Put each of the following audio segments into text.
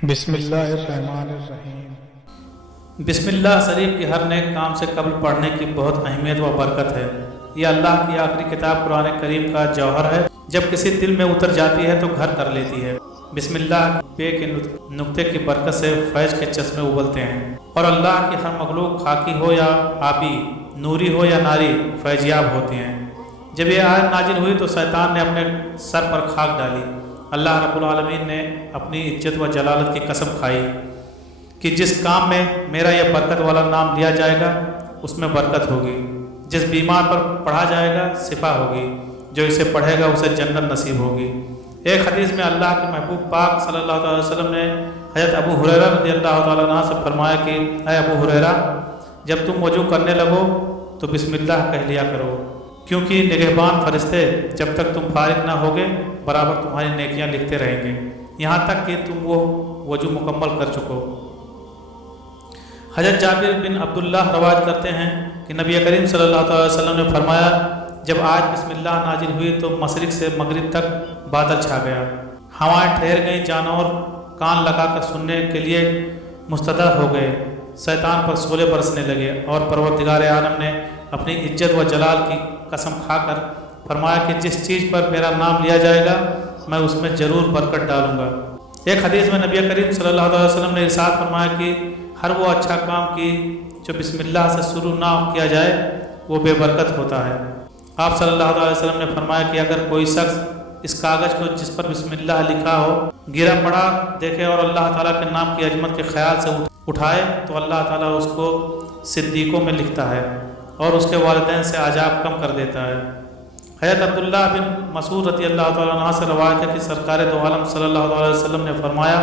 بسم اللہ الرحمن الرحیم۔ بسم اللہ شریف کی ہر نیک کام سے قبل پڑھنے کی بہت اہمیت و برکت ہے۔ یہ اللہ کی آخری کتاب قرآن کریم کا جوہر ہے، جب کسی دل میں اتر جاتی ہے تو گھر کر لیتی ہے۔ بسم اللہ پے کے نقطے کی برکت سے فیض کے چشمے ابلتے ہیں، اور اللہ کی ہر مخلوق خاکی ہو یا آبی، نوری ہو یا ناری، فیضیاب ہوتے ہیں۔ جب یہ آیت نازل ہوئی تو شیطان نے اپنے سر پر خاک ڈالی۔ اللہ رب العالمین نے اپنی عزت و جلالت کی قسم کھائی کہ جس کام میں میرا یہ برکت والا نام لیا جائے گا اس میں برکت ہوگی، جس بیمار پر پڑھا جائے گا شفا ہوگی، جو اسے پڑھے گا اسے جنت نصیب ہوگی۔ ایک حدیث میں اللہ کے محبوب پاک صلی اللہ علیہ وسلم نے حضرت ابو ہریرہ رضی اللہ تعالیٰ عنہ سے فرمایا کہ اے ابو ہریرہ، جب تم وضو کرنے لگو تو بسم اللہ کہہ لیا کرو، کیونکہ نگہبان فرشتے جب تک تم فارغ نہ ہوگے برابر تمہاری نیکیاں لکھتے رہیں گے، یہاں تک کہ تم وہ وضو مکمل کر چکو۔ حضرت جابر بن عبداللہ روایت کرتے ہیں کہ نبی کریم صلی اللہ علیہ وسلم نے فرمایا، جب آج بسم اللہ نازل ہوئی تو مشرق سے مغرب تک بادل چھا گیا، ہوائیں ٹھہر گئیں، جانور کان لگا کر سننے کے لیے مستعد ہو گئے، شیطان پر شعلے برسنے لگے، اور پروردگار عالم نے اپنی عزت و جلال کی قسم کھا کر فرمایا کہ جس چیز پر میرا نام لیا جائے گا میں اس میں ضرور برکت ڈالوں گا۔ ایک حدیث میں نبی کریم صلی اللہ علیہ وسلم نے ارشاد فرمایا کہ ہر وہ اچھا کام کی جو بسم اللہ سے شروع نہ کیا جائے وہ بے برکت ہوتا ہے۔ آپ صلی اللہ علیہ وسلم نے فرمایا کہ اگر کوئی شخص اس کاغذ کو جس پر بسم اللہ لکھا ہو گرا پڑا دیکھے اور اللہ تعالیٰ کے نام کی عظمت کے خیال سے اٹھائے تو اللہ تعالیٰ اس کو صدیقوں میں لکھتا ہے اور اس کے والدین سے عذاب کم کر دیتا ہے۔ حضرت عبداللہ بن مسعود رضی اللہ تعالیٰ عنہ سے روایت ہے کہ سرکار دو عالم صلی اللہ علیہ وسلم نے فرمایا،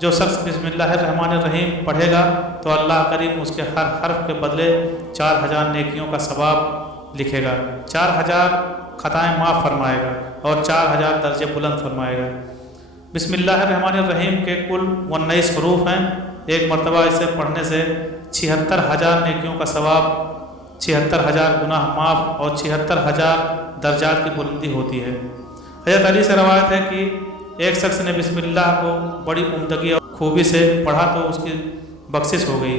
جو شخص بسم اللہ الرحمن الرحیم پڑھے گا تو اللہ کریم اس کے ہر حرف کے بدلے 4000 نیکیوں کا ثواب لکھے گا، 4000 خطائیں معاف فرمائے گا اور 4000 درجے بلند فرمائے گا۔ بسم اللہ الرحمن الرحیم کے کل 19 حروف ہیں، ایک مرتبہ اسے پڑھنے سے 76000 نیکیوں کا ثواب، 76000 گناہ معاف اور 76000 درجات کی بلندی ہوتی ہے۔ حضرت علی سے روایت ہے کہ ایک شخص نے بسم اللہ کو بڑی عمدگی اور خوبی سے پڑھا تو اس کی بخشش ہو گئی۔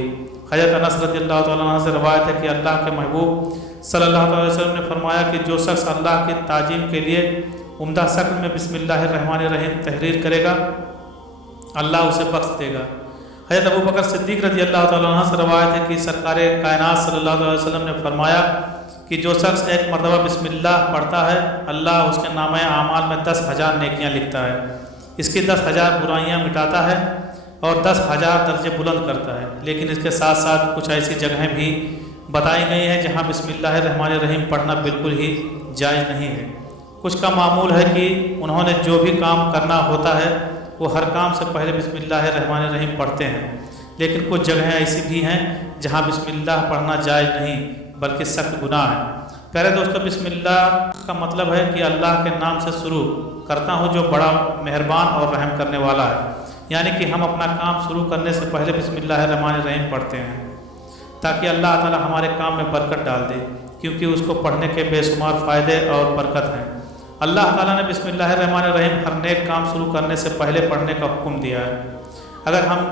حضرت انس رضی اللہ تعالیٰ عنہ سے روایت ہے کہ اللہ کے محبوب صلی اللہ علیہ وسلم نے فرمایا کہ جو شخص اللہ کی تعظیم کے لیے عمدہ شکل میں بسم اللہ الرحمن الرحیم تحریر کرے گا اللہ اسے بخش دے گا۔ حضرت ابو بکر صدیق رضی اللہ تعالیٰ عنہ سے روایت ہے کہ سرکار کائنات صلی اللہ علیہ وسلم نے فرمایا کہ جو شخص ایک مرتبہ بسم اللہ پڑھتا ہے اللہ اس کے نامہ اعمال میں 10,000 نیکیاں لکھتا ہے، اس کی 10,000 برائیاں مٹاتا ہے اور 10,000 درجے بلند کرتا ہے۔ لیکن اس کے ساتھ ساتھ کچھ ایسی جگہیں بھی بتائی گئی ہیں جہاں بسم اللہ الرحمن الرحیم پڑھنا بالکل ہی جائز نہیں ہے۔ کچھ کا معمول ہے کہ انہوں نے جو بھی کام کرنا ہوتا ہے وہ ہر کام سے پہلے بسم اللہ الرحمن الرحیم پڑھتے ہیں، لیکن کچھ جگہیں ایسی بھی ہیں جہاں بسم اللہ پڑھنا جائز نہیں بلکہ سخت گناہ ہے۔ پیارے دوستو، بسم اللہ کا مطلب ہے کہ اللہ کے نام سے شروع کرتا ہوں جو بڑا مہربان اور رحم کرنے والا ہے، یعنی کہ ہم اپنا کام شروع کرنے سے پہلے بسم اللہ الرحمن الرحیم پڑھتے ہیں تاکہ اللہ تعالی ہمارے کام میں برکت ڈال دے، کیونکہ اس کو پڑھنے کے بے شمار فائدے اور برکت ہیں۔ اللہ تعالیٰ نے بسم اللہ الرحمن الرحیم ہر نیک کام شروع کرنے سے پہلے پڑھنے کا حکم دیا ہے۔ اگر ہم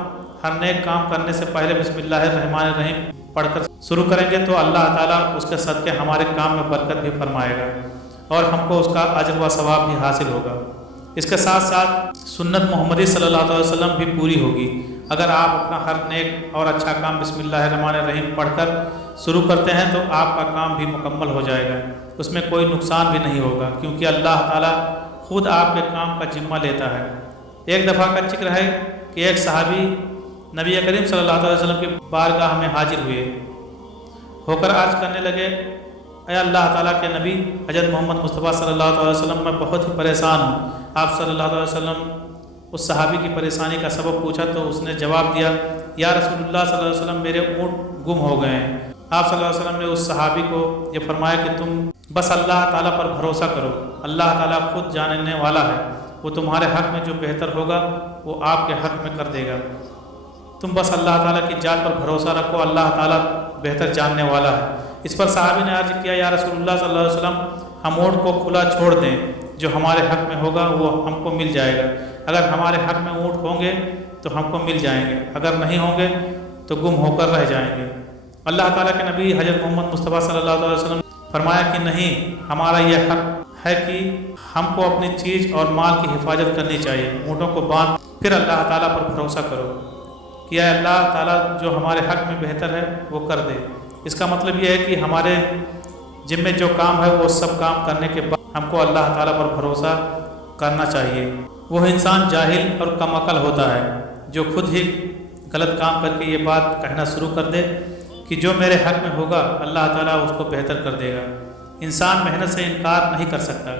ہر نیک کام کرنے سے پہلے بسم اللہ الرحمن الرحیم پڑھ کر شروع کریں گے تو اللہ تعالیٰ اس کے صدقے ہمارے کام میں برکت بھی فرمائے گا اور ہم کو اس کا اجر و ثواب بھی حاصل ہوگا۔ اس کے ساتھ ساتھ سنت محمدی صلی اللہ علیہ وسلم بھی پوری ہوگی۔ اگر آپ اپنا ہر نیک اور اچھا کام بسم اللہ الرحمن الرحیم پڑھ کر شروع کرتے ہیں تو آپ کا کام بھی مکمل ہو جائے گا، اس میں کوئی نقصان بھی نہیں ہوگا، کیونکہ اللہ تعالیٰ خود آپ کے کام کا ذمہ لیتا ہے۔ ایک دفعہ کا ذکر ہے کہ ایک صحابی نبی کریم صلی اللہ علیہ وسلم کی بارگاہ میں حاضر ہوئے، ہو کر عرض کرنے لگے، اے اللہ تعالیٰ کے نبی حضرت محمد مصطفیٰ صلی اللہ علیہ وسلم میں بہت ہی پریشان ہوں۔ آپ صلی اللہ علیہ وسلم اس صحابی کی پریشانی کا سبب پوچھا تو اس نے جواب دیا، یا رسول اللہ صلی اللہ علیہ وسلم میرے اونٹ گم ہو گئے ہیں۔ آپ صلی اللہ علیہ وسلم نے اس صحابی کو یہ فرمایا کہ تم بس اللہ تعالیٰ پر بھروسہ کرو، اللہ تعالیٰ خود جاننے والا ہے، وہ تمہارے حق میں جو بہتر ہوگا وہ آپ کے حق میں کر دے گا۔ تم بس اللہ تعالیٰ کی ذات پر بھروسہ رکھو، اللہ تعالیٰ بہتر جاننے والا ہے۔ اس پر صحابی نے عرض کیا، یا رسول اللہ صلی اللہ علیہ وسلم ہم اونٹ کو کھلا چھوڑ دیں، جو ہمارے حق میں ہوگا وہ ہم کو مل جائے گا۔ اگر ہمارے حق میں اونٹ ہوں گے تو ہم کو مل جائیں گے، اگر نہیں ہوں گے تو گم ہو کر رہ جائیں گے۔ اللہ تعالیٰ کے نبی حضرت محمد مصطفیٰ صلی اللہ علیہ وسلم فرمایا کہ نہیں، ہمارا یہ حق ہے کہ ہم کو اپنی چیز اور مال کی حفاظت کرنی چاہیے، اونٹوں کو باندھ پھر اللہ تعالیٰ پر بھروسہ کرو کہ اے اللہ تعالیٰ جو ہمارے حق میں بہتر ہے وہ کر دے۔ اس کا مطلب یہ ہے کہ ہمارے ذمے جو کام ہے وہ سب کام کرنے کے بعد ہم کو اللہ تعالیٰ پر بھروسہ کرنا چاہیے۔ وہ انسان جاہل اور کم عقل ہوتا ہے جو خود ہی غلط کام کر کے یہ بات کہنا شروع کر دے کہ جو میرے حق میں ہوگا اللہ تعالیٰ اس کو بہتر کر دے گا۔ انسان محنت سے انکار نہیں کر سکتا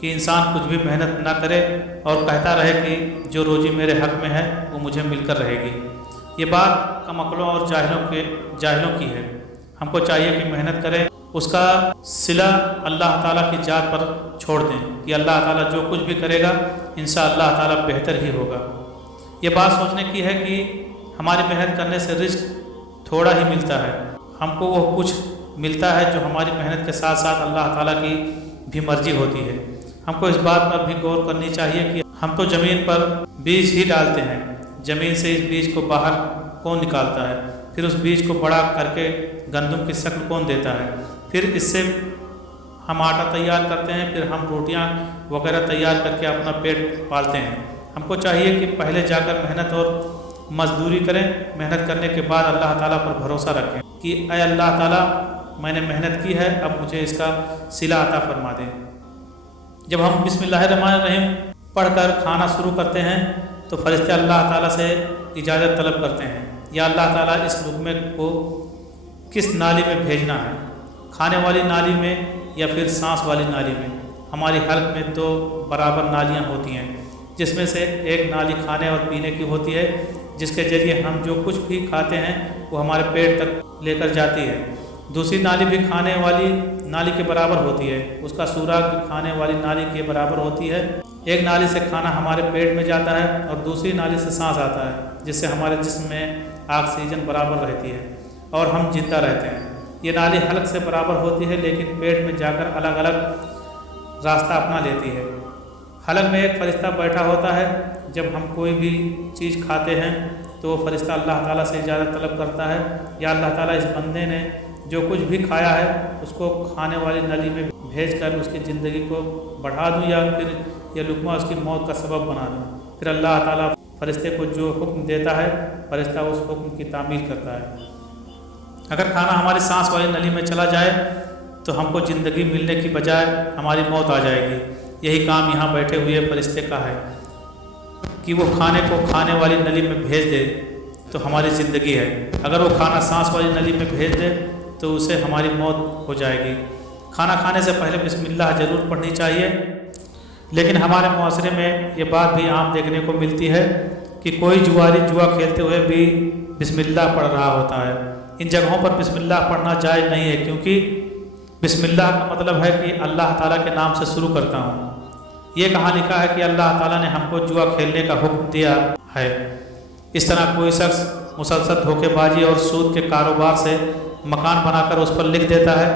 کہ انسان کچھ بھی محنت نہ کرے اور کہتا رہے کہ جو روزی میرے حق میں ہے وہ مجھے مل کر رہے گی۔ یہ بات کم عقلوں اور جاہلوں کی ہے۔ ہم کو چاہیے کہ محنت کریں، اس کا صلہ اللہ تعالیٰ کی ذات پر چھوڑ دیں کہ اللہ تعالیٰ جو کچھ بھی کرے گا انشاءاللہ اللہ تعالیٰ بہتر ہی ہوگا۔ یہ بات سوچنے کی ہے کہ ہماری محنت کرنے سے رزق تھوڑا ہی ملتا ہے، ہم کو وہ کچھ ملتا ہے جو ہماری محنت کے ساتھ ساتھ اللہ تعالیٰ کی بھی مرضی ہوتی ہے۔ ہم کو اس بات پر بھی غور کرنی چاہیے کہ ہم تو زمین پر بیج ہی ڈالتے ہیں، زمین سے اس بیج کو باہر کون نکالتا ہے، پھر اس بیج کو بڑا کر کے گندم کی شکل کون دیتا ہے، پھر اس سے ہم آٹا تیار کرتے ہیں، پھر ہم روٹیاں وغیرہ تیار کر کے اپنا پیٹ پالتے ہیں۔ ہم کو چاہیے کہ پہلے جا کر محنت اور مزدوری کریں، محنت کرنے کے بعد اللہ تعالیٰ پر بھروسہ رکھیں کہ اے اللہ تعالیٰ میں نے محنت کی ہے، اب مجھے اس کا صلہ عطا فرما دیں۔ جب ہم بسم اللہ الرحمن الرحیم پڑھ کر کھانا شروع کرتے ہیں تو فرشتے اللہ تعالیٰ سے اجازت طلب کرتے ہیں، یا اللہ تعالیٰ اس لقمے کو کس نالی میں بھیجنا ہے، کھانے والی نالی میں یا پھر سانس والی نالی میں۔ ہماری حلق میں 2 برابر نالیاں ہوتی ہیں، جس میں سے ایک نالی کھانے اور پینے کی ہوتی ہے، جس کے ذریعے ہم جو کچھ بھی کھاتے ہیں وہ ہمارے پیٹ تک لے کر جاتی ہے۔ دوسری نالی بھی کھانے والی نالی کے برابر ہوتی ہے، اس کا سوراخ بھی کھانے والی نالی کے برابر ہوتی ہے۔ ایک نالی سے کھانا ہمارے پیٹ میں جاتا ہے اور دوسری نالی سے سانس آتا ہے، جس سے ہمارے جسم میں آکسیجن برابر رہتی ہے اور ہم زندہ رہتے ہیں۔ یہ نالی حلق سے برابر ہوتی ہے لیکن پیٹ میں جا کر الگ الگ راستہ اپنا لیتی ہے۔ حلق میں ایک فرشتہ بیٹھا ہوتا ہے، جب ہم کوئی بھی چیز کھاتے ہیں تو وہ فرشتہ اللہ تعالیٰ سے اجازت طلب کرتا ہے، یا اللہ تعالیٰ اس بندے نے جو کچھ بھی کھایا ہے اس کو کھانے والی نلی میں بھیج کر اس کی زندگی کو بڑھا دوں یا پھر یہ لقمہ اس کی موت کا سبب بنا دوں۔ پھر اللہ تعالیٰ فرشتے کو جو حکم دیتا ہے فرشتہ اس حکم کی تعمیل کرتا ہے۔ اگر کھانا ہماری سانس والی نلی میں چلا جائے تو ہم کو زندگی ملنے کی بجائے ہماری موت آ جائے گی۔ یہی کام یہاں بیٹھے ہوئے فرشتے کا ہے کہ وہ کھانے کو کھانے والی نلی میں بھیج دے تو ہماری زندگی ہے، اگر وہ کھانا سانس والی نلی میں بھیج دے تو اسے ہماری موت ہو جائے گی۔ کھانا کھانے سے پہلے بسم اللہ ضرور پڑھنی چاہیے، لیکن ہمارے معاشرے میں یہ بات بھی عام دیکھنے کو ملتی ہے کہ کوئی جواری جوا کھیلتے ہوئے بھی بسم اللہ پڑھ رہا ہوتا ہے۔ ان جگہوں پر بسم اللہ پڑھنا جائز نہیں ہے، کیونکہ بسم اللہ کا مطلب ہے کہ اللہ تعالیٰ کے نام سے شروع کرتا ہوں۔ یہ کہاں لکھا ہے کہ اللہ تعالیٰ نے ہم کو جوا کھیلنے کا حکم دیا ہے؟ اس طرح کوئی شخص مسلسل دھوکے بازی اور سود کے کاروبار سے مکان بنا کر اس پر لکھ دیتا ہے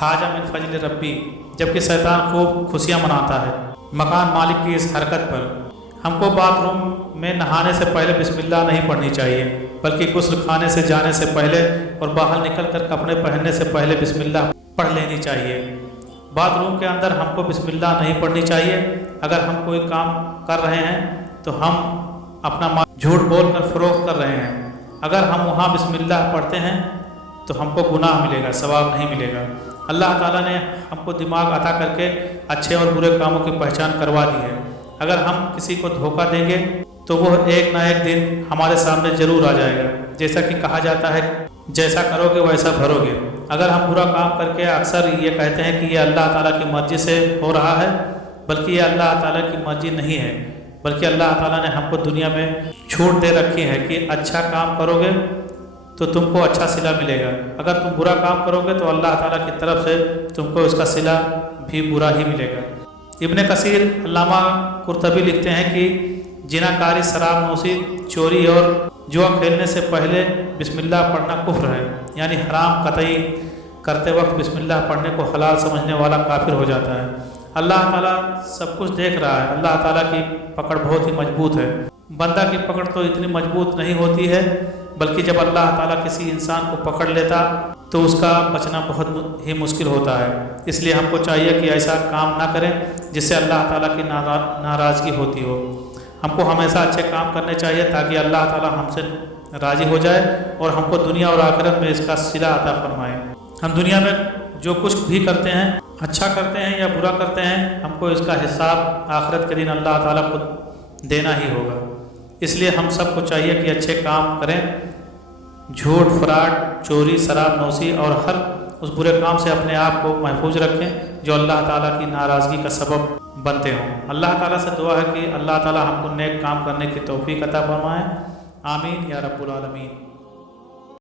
حاجہ من فضل ربی، جبکہ شیطان خوب خوشیاں مناتا ہے مکان مالک کی اس حرکت پر۔ ہم کو باتھ روم میں نہانے سے پہلے بسم اللہ نہیں پڑھنی چاہیے، بلکہ غسل خانے سے جانے سے پہلے اور باہر نکل کر کپڑے پہننے سے پہلے بسم اللہ پڑھ لینی چاہیے۔ باتھ روم کے اندر ہم کو بسم اللہ نہیں پڑھنی چاہیے۔ اگر ہم کوئی کام کر رہے ہیں تو ہم اپنا مال جھوٹ بول کر فروخت کر رہے ہیں، اگر ہم وہاں بسم اللہ پڑھتے ہیں تو ہم کو گناہ ملے گا، ثواب نہیں ملے گا۔ اللہ تعالیٰ نے ہم کو دماغ عطا کر کے اچھے اور برے کاموں کی پہچان کروا دی ہے۔ اگر ہم کسی کو دھوکہ دیں گے تو وہ ایک نہ ایک دن ہمارے سامنے ضرور آ جائے گا، جیسا کہ کہا جاتا ہے جیسا کرو گے ویسا بھرو گے۔ اگر ہم برا کام کر کے اکثر یہ کہتے ہیں کہ یہ اللہ تعالیٰ کی مرضی سے ہو رہا ہے، بلکہ یہ اللہ تعالیٰ کی مرضی نہیں ہے، بلکہ اللہ تعالیٰ نے ہم کو دنیا میں چھوٹ دے رکھی ہے کہ اچھا کام کرو گے تو تم کو اچھا صلہ ملے گا، اگر تم برا کام کرو گے تو اللہ تعالیٰ کی طرف سے تم کو اس کا صلہ بھی برا ہی ملے گا۔ ابن کثیر علامہ قرطبی لکھتے ہیں کہ جنا کاری، شراب نوشی، چوری اور جوا کھیلنے سے پہلے بسم اللہ پڑھنا کفر ہے، یعنی حرام قطعی کرتے وقت بسم اللہ پڑھنے کو حلال سمجھنے والا کافر ہو جاتا ہے۔ اللہ تعالیٰ سب کچھ دیکھ رہا ہے. اللہ تعالیٰ کی پکڑ بہت ہی مضبوط ہے. بندہ کی پکڑ تو اتنی مضبوط نہیں ہوتی ہے، بلکہ جب اللہ تعالیٰ کسی انسان کو پکڑ لیتا تو اس کا بچنا بہت ہی مشکل ہوتا ہے. اس لیے ہم کو چاہیے کہ ایسا کام نہ کریں جس سے اللہ تعالیٰ کی ناراضگی ہوتی ہو. ہم کو ہمیشہ اچھے کام کرنے چاہیے تاکہ اللہ تعالیٰ ہم سے راضی ہو جائے اور ہم کو دنیا اور آخرت میں اس کا صلہ عطا فرمائے. ہم دنیا میں جو کچھ بھی کرتے ہیں، اچھا کرتے ہیں یا برا کرتے ہیں، ہم کو اس کا حساب آخرت کے دن اللہ تعالیٰ کو دینا ہی ہوگا. اس لیے ہم سب کو چاہیے کہ اچھے کام کریں. جھوٹ، فراڈ، چوری، شراب نوشی اور ہر اس برے کام سے اپنے آپ کو محفوظ رکھیں جو اللہ تعالیٰ کی ناراضگی کا سبب بنتے ہوں. اللہ تعالیٰ سے دعا ہے کہ اللہ تعالیٰ ہم کو نیک کام کرنے کی توفیق عطا فرمائے. آمین یا رب العالمین.